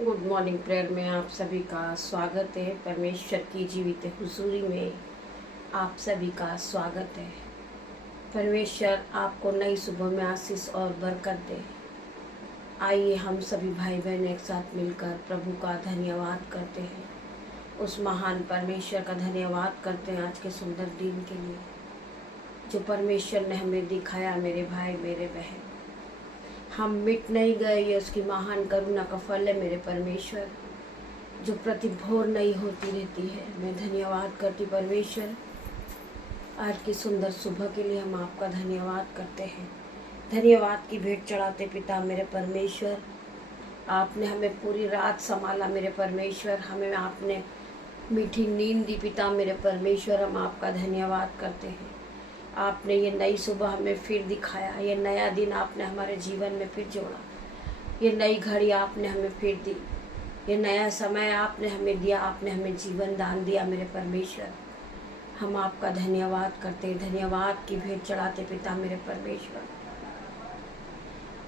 Good morning prayer में आप सभी का स्वागत है। परमेश्वर की जीवित हुजूरी में आप सभी का स्वागत है। परमेश्वर आपको नई सुबह में आशीष और बरकत दे। आइए हम सभी भाई बहन एक साथ मिलकर प्रभु का धन्यवाद करते हैं। उस महान परमेश्वर का धन्यवाद करते हैं आज के सुंदर दिन के लिए जो परमेश्वर ने हमें दिखाया। मेरे भाई मेरे बहन, हम मिट नहीं गए, ये उसकी महान करुणा का फल है। मेरे परमेश्वर जो प्रतिभोर नहीं होती रहती है, मैं धन्यवाद करती परमेश्वर। आज की सुंदर सुबह के लिए हम आपका धन्यवाद करते हैं। धन्यवाद की भेंट चढ़ाते पिता मेरे परमेश्वर। आपने हमें पूरी रात संभाला मेरे परमेश्वर, हमें आपने मीठी नींद दी पिता मेरे परमेश्वर। हम आपका धन्यवाद करते हैं। आपने ये नई सुबह हमें फिर दिखाया, ये नया दिन आपने हमारे जीवन में फिर जोड़ा, ये नई घड़ी आपने हमें फिर दी, ये नया समय आपने हमें दिया, आपने हमें जीवन दान दिया मेरे परमेश्वर। हम आपका धन्यवाद करते, धन्यवाद की भेंट चढ़ाते पिता मेरे परमेश्वर।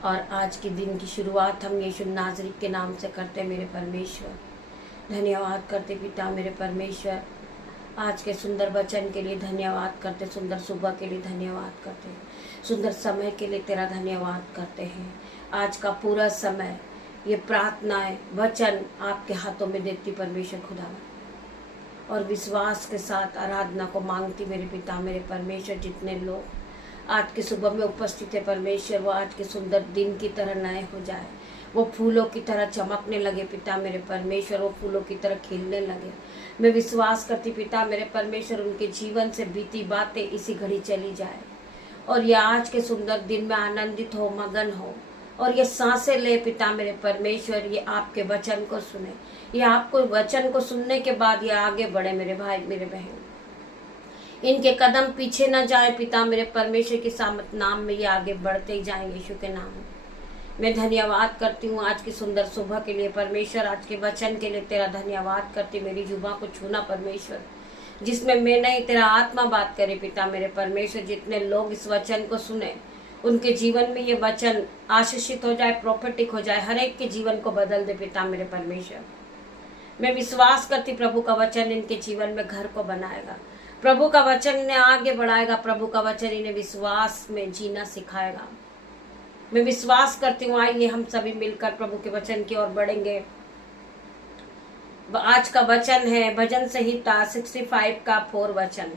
और आज के दिन की शुरुआत हम यीशु नाज़री के नाम से करते मेरे परमेश्वर। धन्यवाद करते पिता मेरे परमेश्वर। आज के सुंदर वचन के लिए धन्यवाद करते, सुंदर सुबह के लिए धन्यवाद करते, सुंदर समय के लिए तेरा धन्यवाद करते हैं। आज का पूरा समय ये प्रार्थनाएं वचन आपके हाथों में देती परमेश्वर खुदा, और विश्वास के साथ आराधना को मांगती मेरे पिता मेरे परमेश्वर। जितने लोग आज की सुबह में उपस्थित है परमेश्वर, वो आज के सुंदर दिन की तरह नए हो जाए, वो फूलों की तरह चमकने लगे पिता मेरे परमेश्वर, वो फूलों की तरह खिलने लगे। मैं विश्वास करती पिता मेरे परमेश्वर, उनके जीवन से बीती बातें इसी घड़ी चली जाए, और ये आज के सुंदर दिन में आनंदित हो, मगन हो, और ये सांसें ले पिता मेरे परमेश्वर। ये आपके वचन को सुने, ये आपको वचन को सुनने के बाद ये आगे बढ़े मेरे भाई मेरे बहन। इनके कदम पीछे न जाए पिता मेरे परमेश्वर के सामत नाम में, ये आगे बढ़ते ही जाएंगे यीशु के नाम में। मैं धन्यवाद करती हूँ आज की सुंदर सुबह के लिए परमेश्वर, आज के वचन के लिए तेरा धन्यवाद करती। मेरी जुबान को छूना परमेश्वर, जिसमें मैं नहीं तेरा आत्मा बात करे पिता मेरे परमेश्वर। जितने लोग इस वचन को सुने उनके जीवन में ये वचन आशीषित हो जाए, प्रोफेटिक हो जाए, हर एक के जीवन को बदल दे पिता मेरे परमेश्वर। मैं विश्वास करती प्रभु का वचन इनके जीवन में घर को बनाएगा, प्रभु का वचन इन्हें आगे बढ़ाएगा, प्रभु का वचन इन्हें विश्वास में जीना सिखाएगा। मैं विश्वास करती हूँ। आइए हम सभी मिलकर प्रभु के वचन की ओर बढ़ेंगे। आज का वचन है भजन संहिता 65 का 4 वचन।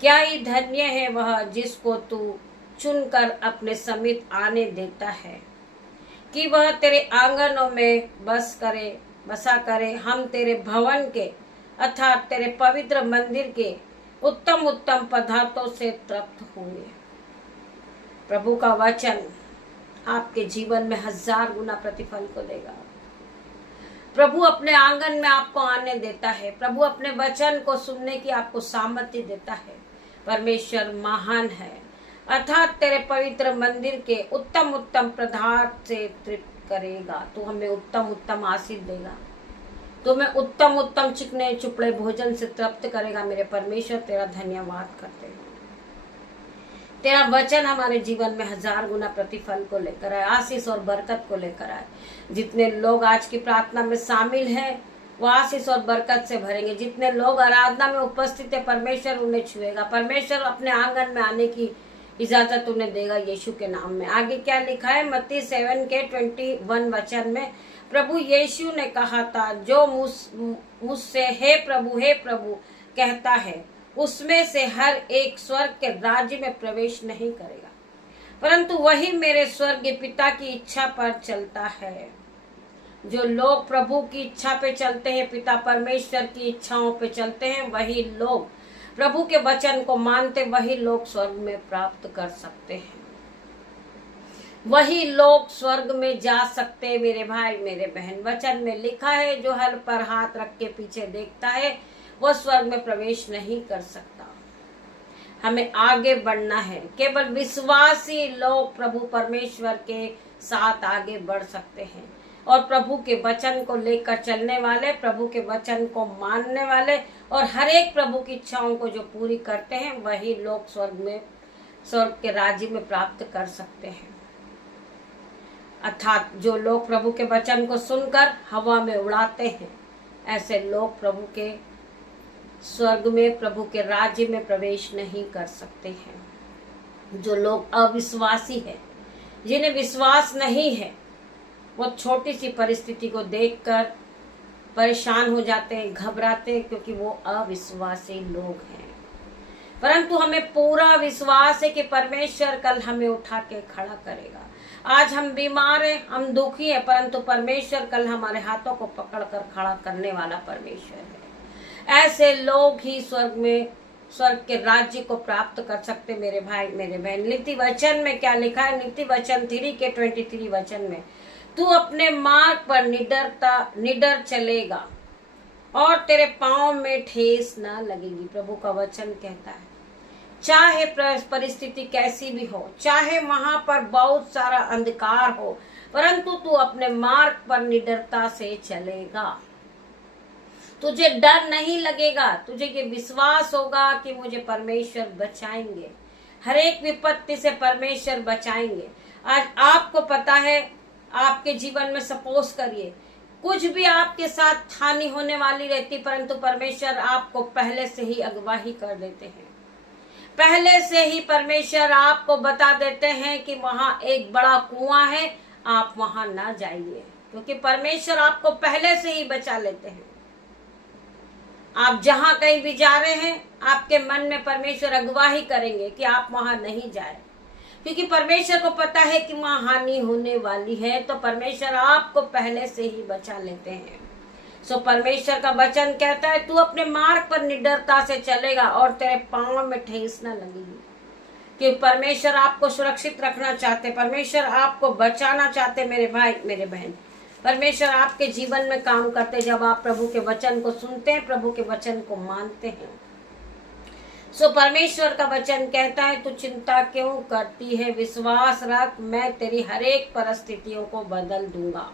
क्या ही धन्य है वह जिसको तू चुनकर अपने समीप आने देता है, कि वह तेरे आंगनों में बसा करे। हम तेरे भवन के अर्थात तेरे पवित्र मंदिर के उत्तम उत्तम पदार्थों से तृप्त होंगे। प्रभु का वचन आपके जीवन में 1000 गुना प्रतिफल को देगा। प्रभु अपने आंगन में आपको आने देता है, प्रभु अपने वचन को सुनने की आपको सामर्थ्य देता है। परमेश्वर महान है, अर्थात तेरे पवित्र मंदिर के उत्तम उत्तम पदार्थ से तृप्त करेगा। तू हमें उत्तम उत्तम आशीष देगा, तुम्हें उत्तम उत्तम चिकने चुपड़े भोजन से तृप्त करेगा मेरे परमेश्वर। तेरा धन्यवाद करते हैं। तेरा वचन हमारे जीवन में 1000 गुना प्रतिफल को लेकर आए, आशीष और बरकत को लेकर आए। जितने लोग आज की प्रार्थना में शामिल हैं वो आशीष और बरकत से भरेंगे। जितने लोग आराधना में उपस्थित है परमेश्वर उन्हें छुएगा। परमेश्वर अपने आंगन में आने की इजाजत उन्हें देगा यीशु के नाम में। आगे क्या लिखा है मत्ती 7 के 21 वचन में, प्रभु यीशु ने कहा था, जो मुझसे हे प्रभु कहता है उसमें से हर एक स्वर्ग के राज्य में प्रवेश नहीं करेगा, परंतु वही मेरे स्वर्गीय पिता की इच्छा पर चलता है। जो लोग प्रभु की इच्छा पे चलते हैं, पिता परमेश्वर की इच्छाओं पे चलते हैं, वही लोग प्रभु के वचन को मानते, वही लोग स्वर्ग में प्राप्त कर सकते हैं, वही लोग स्वर्ग में जा सकते हैं मेरे भाई मेरे बहन। वचन में लिखा है, जो हर पर हाथ रख के पीछे देखता है वो स्वर्ग में प्रवेश नहीं कर सकता। हमें आगे बढ़ना है। केवल विश्वासी लोग प्रभु परमेश्वर के साथ आगे बढ़ सकते हैं, और प्रभु के वचन को लेकर चलने वाले, प्रभु के वचन को मानने वाले, और हर एक प्रभु की इच्छाओं को जो पूरी करते हैं, वही लोग स्वर्ग के राज्य में प्राप्त कर सकते हैं। अर्थात जो लोग प्रभु के वचन को सुनकर हवा में उड़ाते हैं, ऐसे लोग प्रभु के स्वर्ग में, प्रभु के राज्य में प्रवेश नहीं कर सकते हैं। जो लोग अविश्वासी है, जिन्हें विश्वास नहीं है, वो छोटी सी परिस्थिति को देखकर परेशान हो जाते हैं, घबराते हैं, क्योंकि वो अविश्वासी लोग हैं। परंतु हमें पूरा विश्वास है कि परमेश्वर कल हमें उठा के खड़ा करेगा। आज हम बीमार हैं, हम दुखी हैं, परंतु परमेश्वर कल हमारे हाथों को पकड़कर खड़ा करने वाला परमेश्वर है। ऐसे लोग ही स्वर्ग के राज्य को प्राप्त कर सकते। मेरे भाई मेरे बहन, नीति वचन में क्या लिखा है? नीति वचन 3 के 23 वचन में, तू अपने मार्ग पर निडर चलेगा और तेरे पांव में ठेस ना लगेगी। प्रभु का वचन कहता है, चाहे परिस्थिति कैसी भी हो, चाहे वहां पर बहुत सारा अंधकार हो, परंतु तू अपने मार्ग पर निडरता से चलेगा। तुझे डर नहीं लगेगा, तुझे ये विश्वास होगा कि मुझे परमेश्वर बचाएंगे, हर एक विपत्ति से परमेश्वर बचाएंगे। आज आपको पता है, आपके जीवन में सपोज करिए कुछ भी आपके साथ हानि होने वाली रहती, परंतु परमेश्वर आपको पहले से ही अगवाही कर देते हैं। पहले से ही परमेश्वर आपको बता देते हैं कि वहां एक बड़ा कुआं है, आप वहां ना जाइए, क्योंकि परमेश्वर आपको पहले से ही बचा लेते हैं। आप जहां कहीं भी जा रहे हैं, आपके मन में परमेश्वर अगवाही करेंगे कि आप वहां नहीं जाए, क्योंकि परमेश्वर को पता है कि वहां हानि होने वाली है, तो परमेश्वर आपको पहले से ही बचा लेते हैं। सो परमेश्वर का वचन कहता है, तू अपने मार्ग पर निडरता से चलेगा और तेरे पांव में ठेस न लगेगी। कि परमेश्वर आपको सुरक्षित रखना चाहते, परमेश्वर आपको बचाना चाहते। मेरे भाई मेरे बहन, परमेश्वर आपके जीवन में काम करते जब आप प्रभु के वचन को सुनते हैं, प्रभु के वचन को मानते हैं। सो परमेश्वर का वचन कहता है, तू चिंता क्यों करती है, विश्वास रख, मैं तेरी हर एक परिस्थितियों को बदल दूंगा।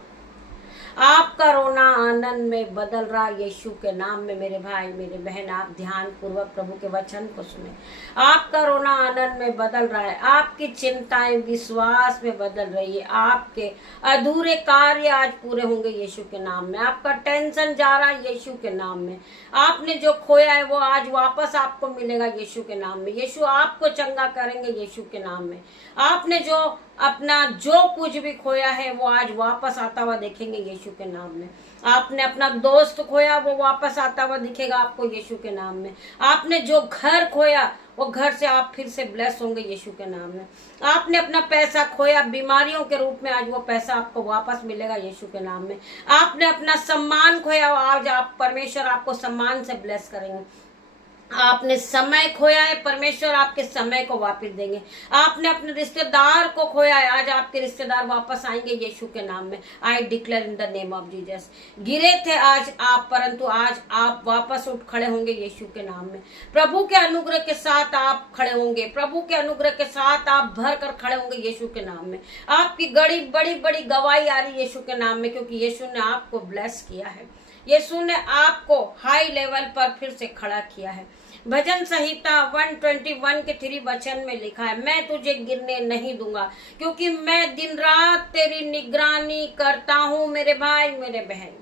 आपका रोना आनंद में बदल रहा यीशु के नाम में। मेरे भाई मेरे बहन, आप ध्यान पूर्वक प्रभु के वचन को सुने। आपका रोना आनंद में बदल रहा है, आपकी चिंताएं विश्वास में बदल रही है, आपके अधूरे कार्य आज पूरे होंगे यीशु के नाम में। आपका टेंशन जा रहा है यीशु के नाम में। आपने जो खोया है वो आज वापस आपको मिलेगा यीशु के नाम में। यीशु आपको चंगा करेंगे यीशु के नाम में। आपने जो कुछ भी खोया है वो आज वापस आता हुआ देखेंगे यीशु के नाम में। आपने अपना दोस्त खोया, वो वापस आता हुआ दिखेगा आपको यीशु के नाम में। आपने जो घर खोया, वो घर से आप फिर से ब्लेस होंगे यीशु के नाम में। आपने अपना पैसा खोया बीमारियों के रूप में, आज वो पैसा आपको वापस मिलेगा यीशु के नाम में। आपने अपना सम्मान खोया, आज आप परमेश्वर आपको सम्मान से ब्लेस करेंगे। आपने समय खोया है, परमेश्वर आपके समय को वापस देंगे। आपने अपने रिश्तेदार को खोया है, आज आपके रिश्तेदार वापस आएंगे यीशु के नाम में। I declare in the name of Jesus. गिरे थे आज आप, परंतु आज आप वापस उठ खड़े होंगे यीशु के नाम में। प्रभु के अनुग्रह के साथ आप खड़े होंगे, प्रभु के अनुग्रह के साथ आप भर कर खड़े होंगे यीशु के नाम में। आपकी बड़ी बड़ी गवाही आ रही यीशु के नाम में, क्योंकि यीशु ने आपको ब्लेस किया है। यीशु ने आपको हाई लेवल पर फिर से खड़ा किया है। भजन संहिता 121 के 3 वचन में लिखा है, मैं तुझे गिरने नहीं दूंगा, क्योंकि मैं दिन रात तेरी निगरानी करता हूँ। मेरे भाई मेरे बहन,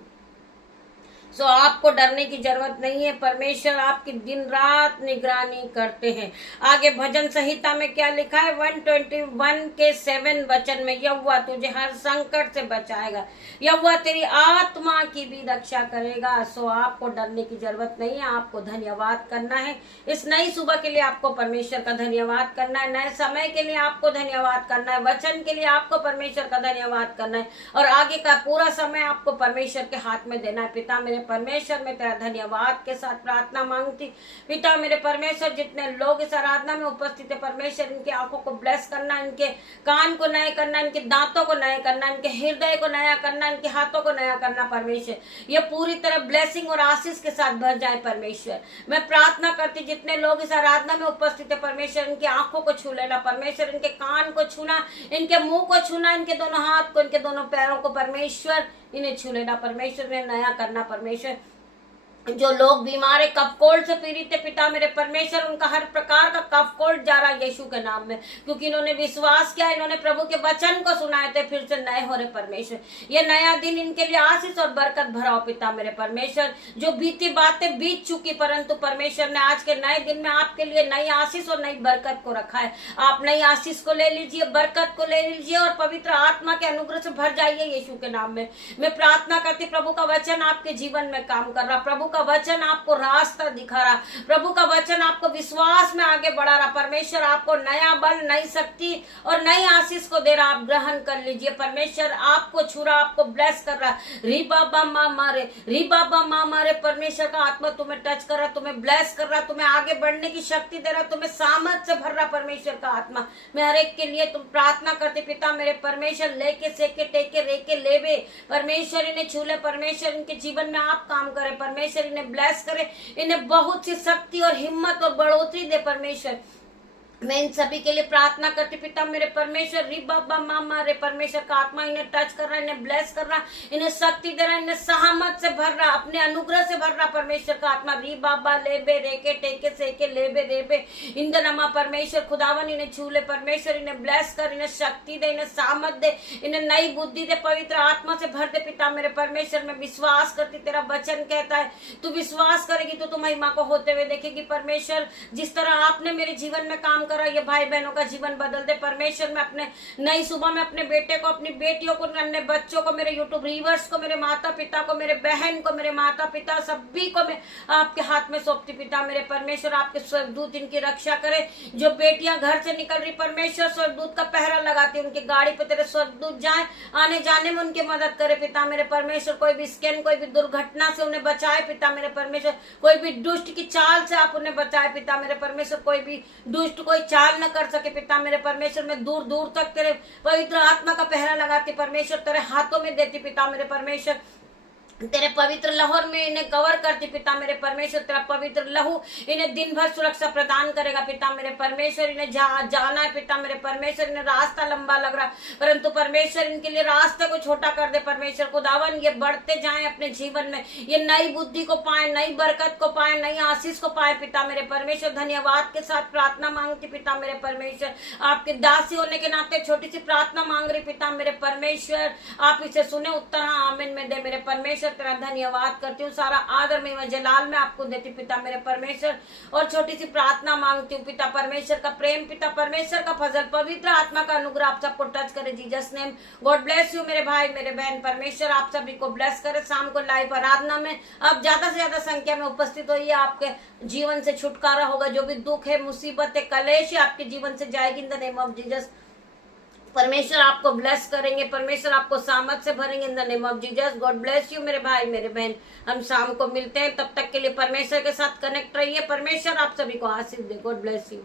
सो आपको डरने की जरूरत नहीं है, परमेश्वर आपकी दिन रात निगरानी करते हैं। आगे भजन संहिता में क्या लिखा है? 121 के 7 वचन में, यहोवा तुझे हर संकट से बचाएगा, यहोवा तेरी आत्मा की भी रक्षा करेगा। सो आपको डरने की जरूरत नहीं है, आपको धन्यवाद करना है। इस नई सुबह के लिए आपको परमेश्वर का धन्यवाद करना है, नए समय के लिए आपको धन्यवाद करना है, वचन के लिए आपको परमेश्वर का धन्यवाद करना है, और आगे का पूरा समय आपको परमेश्वर के हाथ में देना है। पिता मेरे परमेश्वर, मैं तेरा धन्यवाद के साथ प्रार्थना मांगती। पिता मेरे परमेश्वर, जितने लोग इस आराधना में उपस्थित है परमेश्वर, इनकी आंखों को ब्लेस करना, इनके कान को नए करना, इनके दांतों को नए करना, इनके हृदय को नया करना, इनके हाथों को नया करना। परमेश्वर ये पूरी तरह ब्लेसिंग और आशीष के साथ भर जाए। परमेश्वर मैं प्रार्थना करती, जितने लोग इस आराधना में उपस्थित है परमेश्वर, इनकी आंखों को छू लेना परमेश्वर, इनके कान को छूना, इनके मुंह को छूना, इनके दोनों हाथ को, इनके दोनों पैरों को परमेश्वर इन्हें छू लेना परमेश्वर, ने नया करना परमेश्वर। जो लोग बीमार है, कफ कोल्ड से पीड़ित है पिता मेरे परमेश्वर, उनका हर प्रकार का कफ कोल्ड जा रहा है यीशु के नाम में, क्योंकि इन्होंने विश्वास किया, इन्होंने प्रभु के वचन को सुनाए थे, फिर से नए हो रहे परमेश्वर। ये नया दिन इनके लिए आशीष और बरकत भरा हो पिता मेरे परमेश्वर। जो बीती बातें बीत चुकी, परंतु परमेश्वर ने आज के नए दिन में आपके लिए नई आशीष और नई बरकत को रखा है। आप नई आशीष को ले लीजिए, बरकत को ले लीजिए और पवित्र आत्मा के अनुग्रह से भर जाइए यीशु के नाम में। मैं प्रार्थना करती, प्रभु का वचन आपके जीवन में काम कर रहा, प्रभु का वचन आपको रास्ता दिखा रहा, प्रभु का वचन आपको विश्वास में आगे बढ़ा रहा। परमेश्वर आपको नया बल, नई शक्ति और नई आशीष को दे रहा, आप ग्रहण कर लीजिए। परमेश्वर आपको छू रहा, आपको ब्लेस कर रहा। री बाबा माँ मारे, परमेश्वर का आत्मा तुम्हें टच कर रहा, तुम्हें ब्लेस कर रहा, तुम्हें आगे बढ़ने की शक्ति दे रहा, तुम्हें सामर्थ से भर रहा परमेश्वर का आत्मा। मैं हर एक के लिए तुम प्रार्थना करते पिता मेरे परमेश्वर, लेके सेके टेके रेके लेवे, परमेश्वर इन्हें छू ले, परमेश्वर इनके जीवन में आप काम करे, परमेश्वर इन्हें ब्लेस करे, इन्हें बहुत सी शक्ति और हिम्मत और बढ़ोतरी दे परमेश्वर। मैं इन सभी के लिए प्रार्थना करती पिता मेरे परमेश्वर, री बाबा मामा रे, परमेश्वर का आत्मा इन्हें टच कर रहा है, इन्हें ब्लेस कर रहा, इन्हें शक्ति दे रहा, इन्हें सहमत से भर रहा, अपने अनुग्रह से भर रहा परमेश्वर का आत्मा। री बाबा लेबे रेके टेके सेके लेबे रेबे, इंदनमा परमेश्वर खुदावन इन्हें छू ले परमेश्वर, इन्हें ब्लेस कर, इन्हें शक्ति दे, इन्हें सामत दे, इन्हें नई बुद्धि दे, पवित्र आत्मा से भर दे पिता मेरे परमेश्वर। मैं विश्वास करती, तेरा वचन कहता है तू विश्वास करेगी तो तू महिमा को होते हुए देखेगी परमेश्वर। जिस तरह आपने मेरे जीवन में काम करा, ये भाई बहनों का जीवन बदल दे परमेश्वर। मैं अपने नई सुबह में अपने बेटे को, अपनी बेटियों को, अन्य बच्चों को, मेरे यूट्यूब व्यूअर्स को, मेरे माता पिता को, मेरे बहन को, मेरे माता पिता सभी को मैं आपके हाथ में सौंपती पिता मेरे परमेश्वर। आपके स्वर्गदूत इनकी रक्षा करे। जो बेटियां घर से निकल रही परमेश्वर, स्वर्गदूत का पहरा लगाती, उनकी गाड़ी पे तेरे स्वर्गदूत जाए, आने जाने में उनकी मदद करे पिता मेरे परमेश्वर। कोई भी स्कैन, कोई भी दुर्घटना से उन्हें बचाए पिता मेरे परमेश्वर। कोई भी दुष्ट की चाल से आप उन्हें बचाए पिता मेरे परमेश्वर। कोई भी दुष्ट कोई चाल न कर सके पिता मेरे परमेश्वर। मैं दूर दूर तक तेरे पवित्र आत्मा का पहरा लगाती परमेश्वर, तेरे हाथों में देती पिता मेरे परमेश्वर। तेरे पवित्र लहर में इन्हें कवर करती पिता मेरे परमेश्वर। तेरा पवित्र लहू इन्हें दिन भर सुरक्षा प्रदान करेगा पिता मेरे परमेश्वर। इन्हें जाना है पिता मेरे परमेश्वर। इन्हें रास्ता लंबा लग रहा, परंतु परमेश्वर इनके लिए रास्ते को छोटा कर दे परमेश्वर। खुदावन ये बढ़ते जाएं अपने जीवन में, ये नई बुद्धि को पाए, नई बरकत को पाए, नई आशीष को पाए पिता मेरे परमेश्वर। धन्यवाद के साथ प्रार्थना मांगती पिता मेरे परमेश्वर। आपके दासी होने के नाते छोटी सी प्रार्थना मांग रही पिता मेरे परमेश्वर। आप इसे सुने, उत्तर हाँ आमीन में दे मेरे परमेश्वर। तेरा धन्यवाद करती हूँ, सारा आदर में जलाल में आपको देती पिता मेरे परमेश्वर। और छोटी सी प्रार्थना मांगती हूँ पिता परमेश्वर का प्रेम, पिता परमेश्वर का फजल, पवित्र आत्मा का अनुग्रह आप सबको टच करे Jesus name. God bless you मेरे भाई मेरे बहन। परमेश्वर आप सभी को ब्लेस करे। शाम को लाइव आराधना में आप ज्यादा से ज्यादा संख्या में उपस्थित होइए। आपके जीवन से छुटकारा होगा। जो भी दुख है, मुसीबत है, कलेश है, आपके जीवन से जाएगी in the name of Jesus. परमेश्वर आपको ब्लेस करेंगे, परमेश्वर आपको सामर्थ से भरेंगे in the name of Jesus. God bless you मेरे भाई मेरे बहन। हम शाम को मिलते हैं, तब तक के लिए परमेश्वर के साथ कनेक्ट रहिए। परमेश्वर आप सभी को आशीष दे। God bless you.